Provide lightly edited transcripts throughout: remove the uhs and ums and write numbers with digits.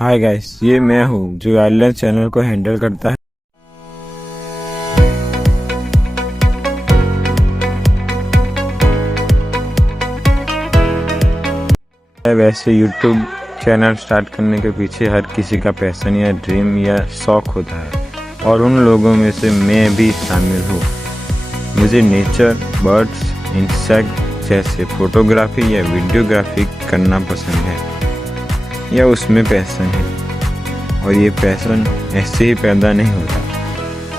Hi guys, ये मैं हूँ जो आइलैंड चैनल को हैंडल करता है। वैसे यूट्यूब चैनल स्टार्ट करने के पीछे हर किसी का पैशन या ड्रीम या शौक होता है और उन लोगों में से मैं भी शामिल हूँ। मुझे नेचर, बर्ड्स, इंसेक्ट जैसे फोटोग्राफी या वीडियोग्राफी करना पसंद है या उसमें पैशन है। और ये पैशन ऐसे ही पैदा नहीं होता।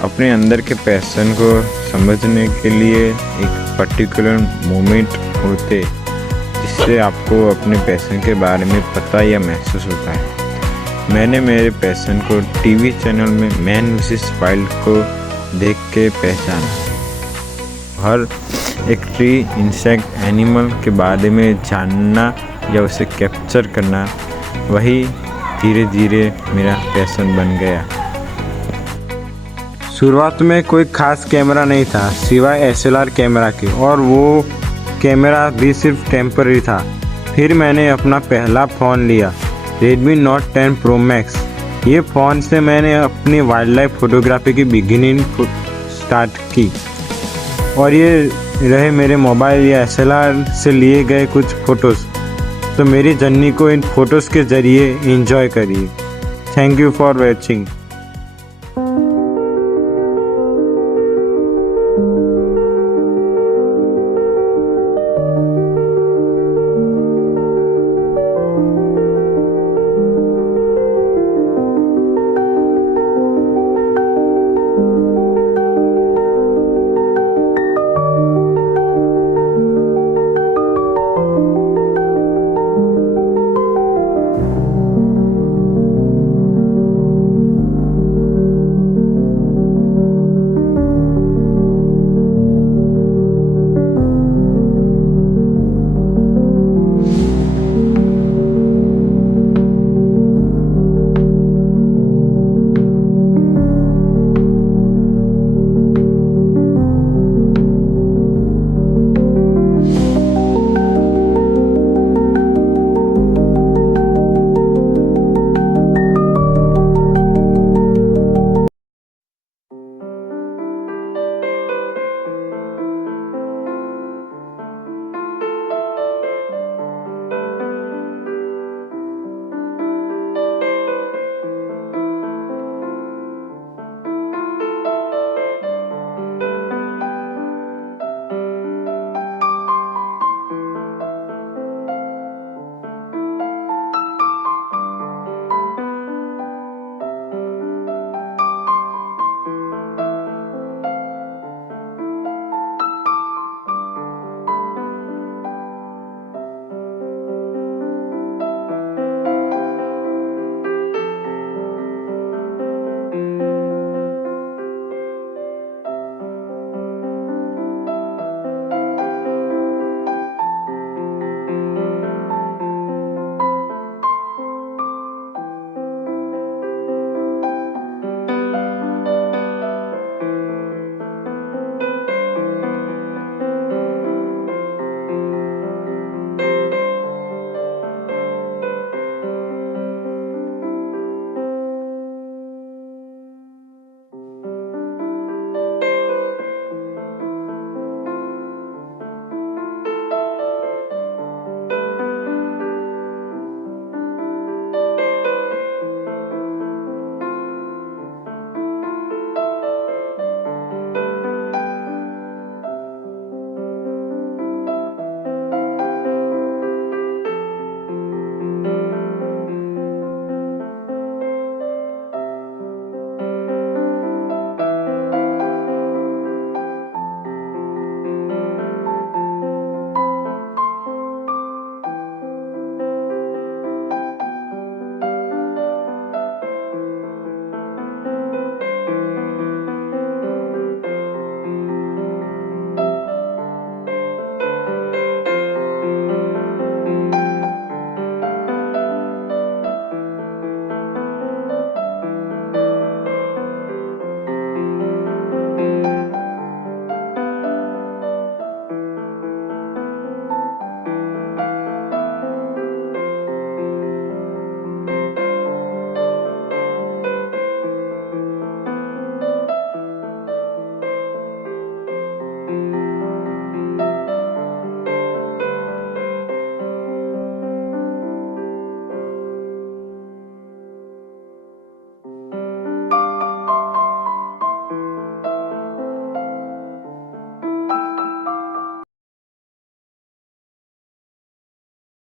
अपने अंदर के पैशन को समझने के लिए एक पर्टिकुलर मोमेंट होते जिससे आपको अपने पैशन के बारे में पता या महसूस होता है। मैंने मेरे पैशन को टीवी चैनल में मैन वर्सेस वाइल्ड को देख के पहचाना। हर एक ट्री, इंसेक्ट, एनिमल के बारे में जानना या उसे कैप्चर करना, वही धीरे धीरे मेरा पैशन बन गया। शुरुआत में कोई खास कैमरा नहीं था सिवाय SLR कैमरा के, और वो कैमरा भी सिर्फ टेम्पररी था। फिर मैंने अपना पहला फ़ोन लिया, Redmi Note 10 Pro Max। ये फ़ोन से मैंने अपनी वाइल्ड लाइफ फोटोग्राफी की बिगिनिंग स्टार्ट की, और ये रहे मेरे मोबाइल या SLR से लिए गए कुछ फ़ोटोज़। तो मेरी जर्नी को इन फ़ोटोज़ के ज़रिए एंजॉय करिए। Thank you for watching.